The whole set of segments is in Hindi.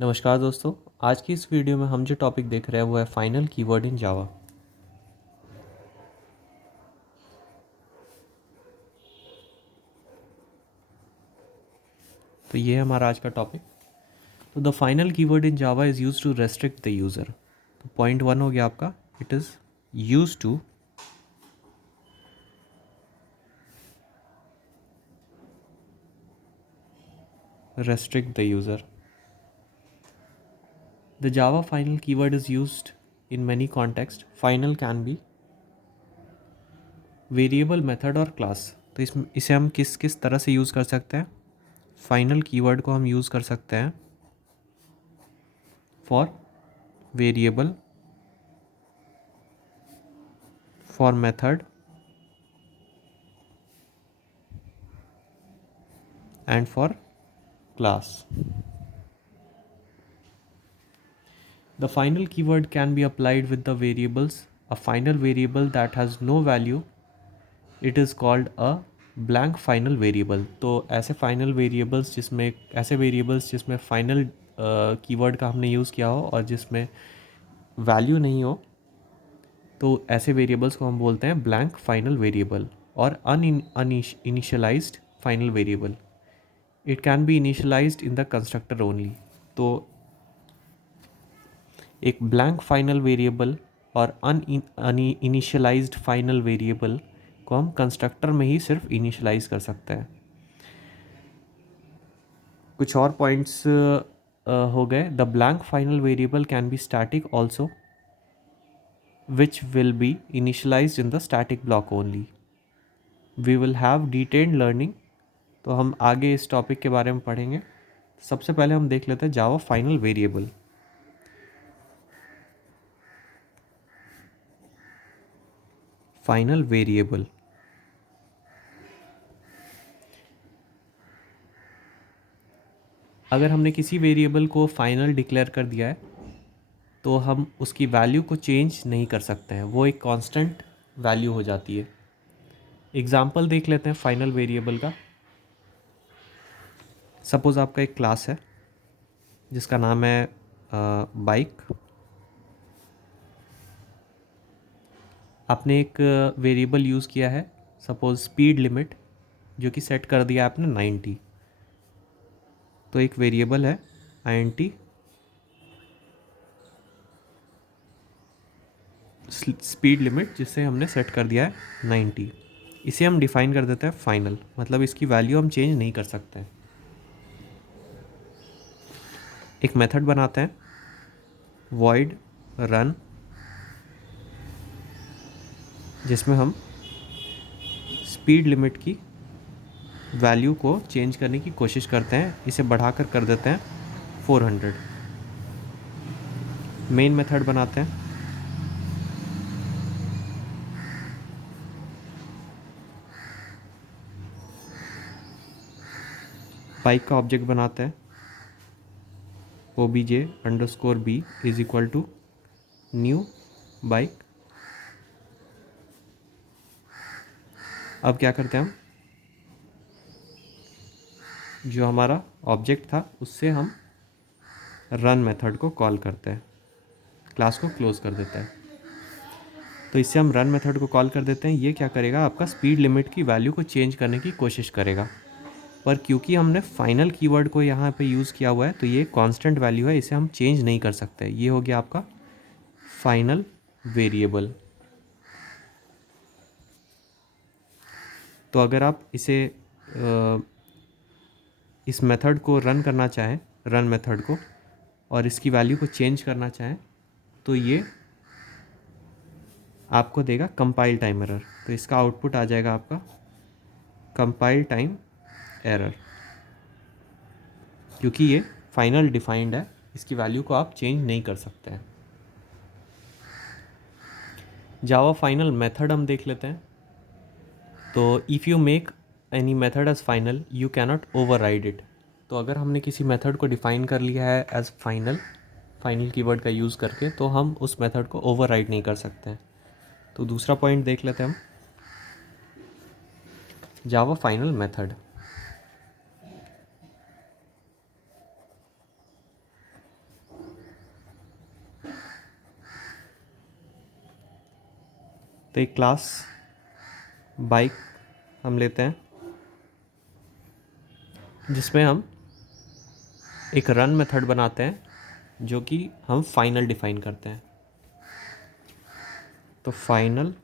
नमस्कार दोस्तों। आज की इस वीडियो में हम जो टॉपिक देख रहे हैं वो है फाइनल कीवर्ड इन जावा। तो ये है हमारा आज का टॉपिक। तो the final keyword in Java is use to restrict the user. तो पॉइंट वन हो गया आपका, it is use to restrict the user. The Java final keyword is used in many contexts. Final can be variable, method और क्लास। तो इसे हम किस किस तरह से यूज़ कर सकते हैं? फाइनल कीवर्ड को हम यूज़ कर सकते हैं for variable, for method and for class. The final keyword can be applied with the variables. A final variable that has no value, it is called a blank final variable. तो ऐसे final variables जिसमें final keyword का हमने यूज़ किया हो और जिसमें value नहीं हो, तो ऐसे variables को हम बोलते हैं blank final variable और uninitialized final variable. It can be initialized in the constructor only. तो एक ब्लैंक फाइनल वेरिएबल और इनिशियलाइज्ड फाइनल वेरिएबल को हम कंस्ट्रक्टर में ही सिर्फ इनिशियलाइज कर सकते हैं। कुछ और पॉइंट्स हो गए। The blank final variable can be static also, which will be initialised in the static block only. We will have detailed learning. तो हम आगे इस टॉपिक के बारे में पढ़ेंगे। सबसे पहले हम देख लेते हैं जावा फाइनल वेरिएबल। फाइनल वेरिएबल अगर हमने किसी वेरिएबल को फाइनल डिक्लेयर कर दिया है तो हम उसकी वैल्यू को चेंज नहीं कर सकते हैं, वो एक कांस्टेंट वैल्यू हो जाती है। एग्जांपल देख लेते हैं फाइनल वेरिएबल का। सपोज़ आपका एक क्लास है जिसका नाम है बाइक। आपने एक वेरिएबल यूज़ किया है, सपोज़ स्पीड लिमिट, जो कि सेट कर दिया आपने 90। तो एक वेरिएबल है int स्पीड लिमिट, जिसे हमने सेट कर दिया है 90। इसे हम डिफ़ाइन कर देते हैं फाइनल, मतलब इसकी वैल्यू हम चेंज नहीं कर सकते हैं। एक मेथड बनाते हैं void run, जिसमें हम स्पीड लिमिट की वैल्यू को चेंज करने की कोशिश करते हैं। इसे बढ़ाकर कर देते हैं 400। मेन मेथड बनाते हैं। बाइक का ऑब्जेक्ट बनाते हैं obj_b is equal to new bike. अब क्या करते हैं हम, जो हमारा ऑब्जेक्ट था उससे हम रन मेथड को कॉल करते हैं, क्लास को क्लोज कर देता है। तो इससे हम रन मेथड को कॉल कर देते हैं। ये क्या करेगा, आपका स्पीड लिमिट की वैल्यू को चेंज करने की कोशिश करेगा, पर क्योंकि हमने फाइनल कीवर्ड को यहाँ पे यूज़ किया हुआ है तो ये कांस्टेंट वैल्यू है, इसे हम चेंज नहीं कर सकते। ये हो गया आपका फाइनल वेरिएबल। तो अगर आप इस मेथड को रन करना चाहें, रन मेथड को, और इसकी वैल्यू को चेंज करना चाहें, तो ये आपको देगा कंपाइल टाइम एरर। तो इसका आउटपुट आ जाएगा आपका कंपाइल टाइम एरर, क्योंकि ये फाइनल डिफाइंड है, इसकी वैल्यू को आप चेंज नहीं कर सकते हैं। जावा फाइनल मेथड हम देख लेते हैं। तो if you make any method as final you cannot override it. तो अगर हमने किसी मेथड को डिफ़ाइन कर लिया है एज फाइनल, फाइनल कीवर्ड का यूज़ करके, तो हम उस मेथड को ओवरराइड नहीं कर सकते हैं। तो दूसरा पॉइंट देख लेते हैं हम, जावा फाइनल मेथड। तो एक क्लास बाइक हम लेते हैं जिसमें हम एक रन मेथड बनाते हैं जो कि हम फाइनल डिफाइन करते हैं। तो फाइनल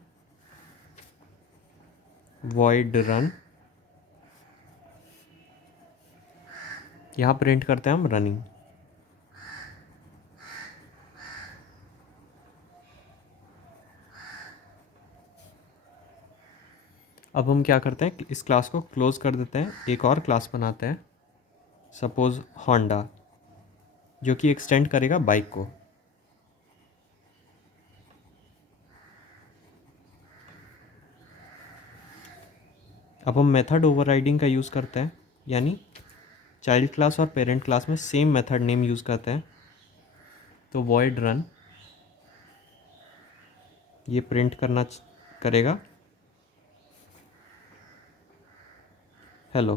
वॉइड रन, यहाँ प्रिंट करते हैं हम रनिंग। अब हम क्या करते हैं, इस क्लास को क्लोज कर देते हैं, एक और क्लास बनाते हैं, सपोज होंडा, जो कि एक्सटेंड करेगा बाइक को। अब हम मेथड ओवरराइडिंग का यूज़ करते हैं, यानी चाइल्ड क्लास और पेरेंट क्लास में सेम मेथड नेम यूज़ करते हैं। तो वॉइड रन ये प्रिंट करेगा हेलो।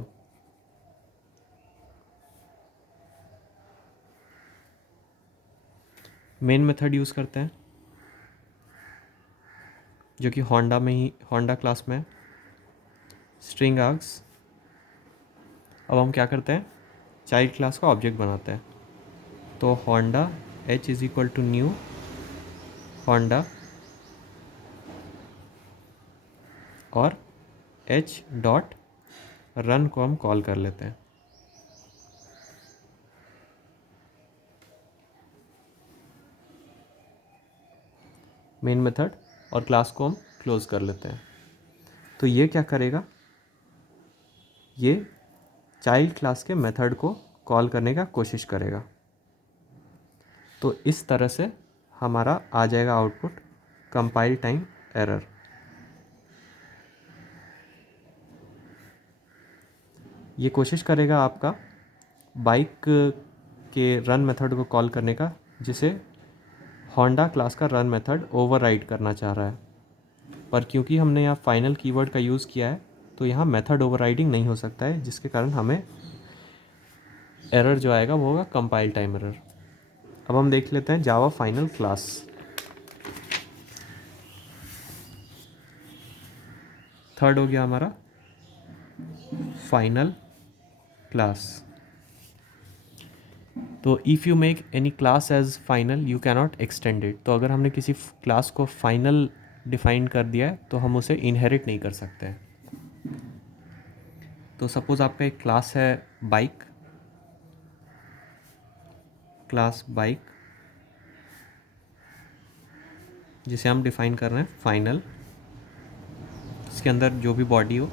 मेन मेथड यूज़ करते हैं जो कि होंडा क्लास में है, स्ट्रिंग आर्ग्स। अब हम क्या करते हैं, चाइल्ड क्लास का ऑब्जेक्ट बनाते हैं। तो Honda h is equal to new Honda और h डॉट रन को हम कॉल कर लेते हैं। मेन मेथड और क्लास को हम क्लोज कर लेते हैं। तो ये क्या करेगा, ये चाइल्ड क्लास के मेथड को कॉल करने का कोशिश करेगा। तो इस तरह से हमारा आ जाएगा आउटपुट कंपाइल टाइम एरर। ये कोशिश करेगा आपका बाइक के रन मेथड को कॉल करने का, जिसे होंडा क्लास का रन मेथड ओवरराइड करना चाह रहा है। पर क्योंकि हमने यहाँ फाइनल कीवर्ड का यूज़ किया है तो यहाँ मेथड ओवरराइडिंग नहीं हो सकता है, जिसके कारण हमें एरर जो आएगा वो होगा कंपाइल टाइम एरर। अब हम देख लेते हैं जावा फाइनल क्लास। थर्ड हो गया हमारा फाइनल क्लास। तो if you make any class as final you cannot extend it. तो अगर हमने किसी क्लास को फाइनल डिफाइन कर दिया है तो हम उसे इनहेरिट नहीं कर सकते। तो सपोज़ आपका एक क्लास है बाइक, क्लास बाइक, जिसे हम डिफाइन कर रहे हैं फाइनल, इसके अंदर जो भी बॉडी हो।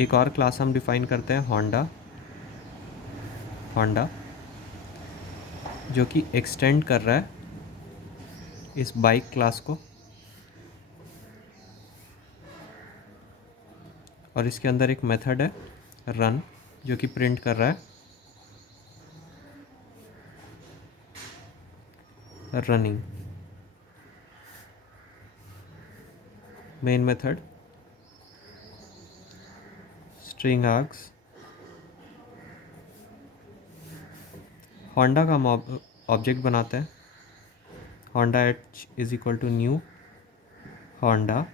एक और क्लास हम डिफाइन करते हैं होंडा, जो कि एक्सटेंड कर रहा है इस बाइक क्लास को, और इसके अंदर एक मेथड है रन जो कि प्रिंट कर रहा है running. Main method string args, Honda का हम ऑब्जेक्ट बनाते हैं, Honda h is equal to new Honda.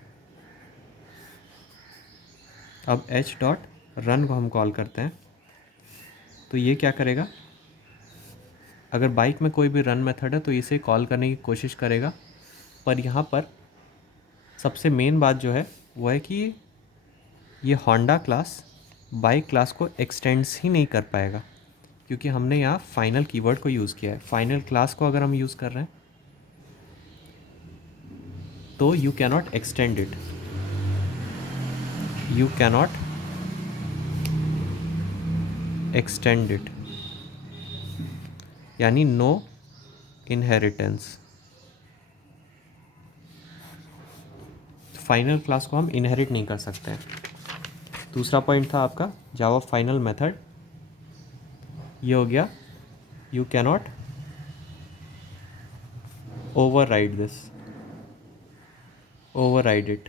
अब h डॉट रन को हम कॉल करते हैं। तो ये क्या करेगा, अगर बाइक में कोई भी रन मेथड है तो इसे कॉल करने की कोशिश करेगा। पर यहाँ पर सबसे मेन बात जो है वो है कि ये होंडा क्लास बाइक क्लास को एक्सटेंड्स ही नहीं कर पाएगा, क्योंकि हमने यहाँ फाइनल कीवर्ड को यूज़ किया है। फाइनल क्लास को अगर हम यूज़ कर रहे हैं तो you cannot extend it, you cannot extend it, यानी नो इनहेरिटेंस। फाइनल क्लास को हम इनहेरिट नहीं कर सकते हैं। दूसरा पॉइंट था आपका जावा फाइनल मेथड, ये हो गया you cannot override this, override it.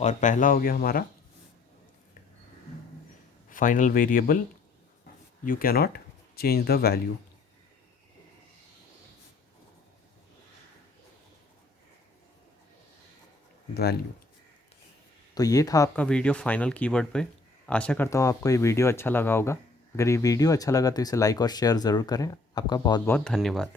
और पहला हो गया हमारा final variable, you cannot change the value. Value. तो ये था आपका वीडियो फाइनल कीवर्ड पे। आशा करता हूँ आपको ये वीडियो अच्छा लगा होगा। अगर ये वीडियो अच्छा लगा तो इसे लाइक और शेयर ज़रूर करें। आपका बहुत बहुत धन्यवाद।